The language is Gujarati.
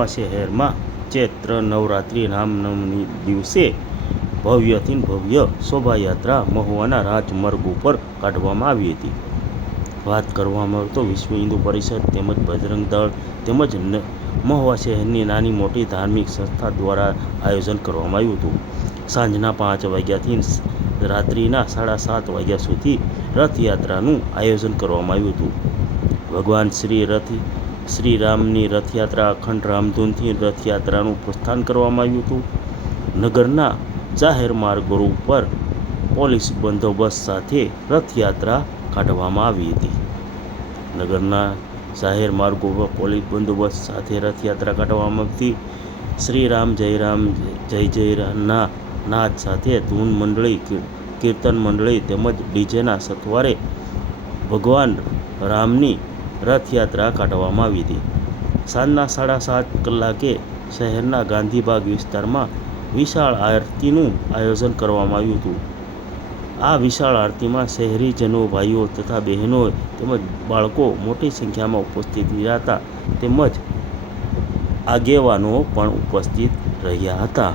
મહુવા શહેરમાં ચૈત્ર નવરાત્રિ રામનવમી દિવસે ભવ્યથી ભવ્ય શોભાયાત્રા મહુવાના રાજમાર્ગ ઉપર કાઢવામાં આવી હતી. વાત કરવામાં આવે તો વિશ્વ હિન્દુ પરિષદ તેમજ બજરંગ દળ તેમજ મહુવા શહેરની નાની મોટી ધાર્મિક સંસ્થા દ્વારા આયોજન કરવામાં આવ્યું હતું. સાંજના 5 વાગ્યાથી રાત્રિના 7:30 વાગ્યા સુધી રથયાત્રાનું આયોજન કરવામાં આવ્યું હતું. ભગવાન શ્રી રામની રથયાત્રા અખંડ રામધૂનથી રથયાત્રાનું પ્રસ્થાન કરવામાં આવ્યું હતું. નગરના જાહેર માર્ગો ઉપર પોલીસ બંદોબસ્ત સાથે રથયાત્રા કાઢવામાં આવી હતી. નગરના જાહેર માર્ગો પર પોલીસ બંદોબસ્ત સાથે રથયાત્રા કાઢવામાં આવી હતી. શ્રી રામ જય જયના નાદ સાથે ધૂન મંડળી, કીર્તન મંડળી તેમજ ડીજેના સથવારે ભગવાન રામની રથયાત્રા કાઢવામાં આવી હતી. સાંજના 7:30 કલાકે શહેરના ગાંધીબાગ વિસ્તારમાં વિશાળ આરતીનું આયોજન કરવામાં આવ્યું હતું. આ વિશાળ આરતીમાં શહેરીજનો, ભાઈઓ તથા બહેનો તેમજ બાળકો મોટી સંખ્યામાં ઉપસ્થિત રહ્યા હતા તેમજ આગેવાનો પણ ઉપસ્થિત રહ્યા હતા.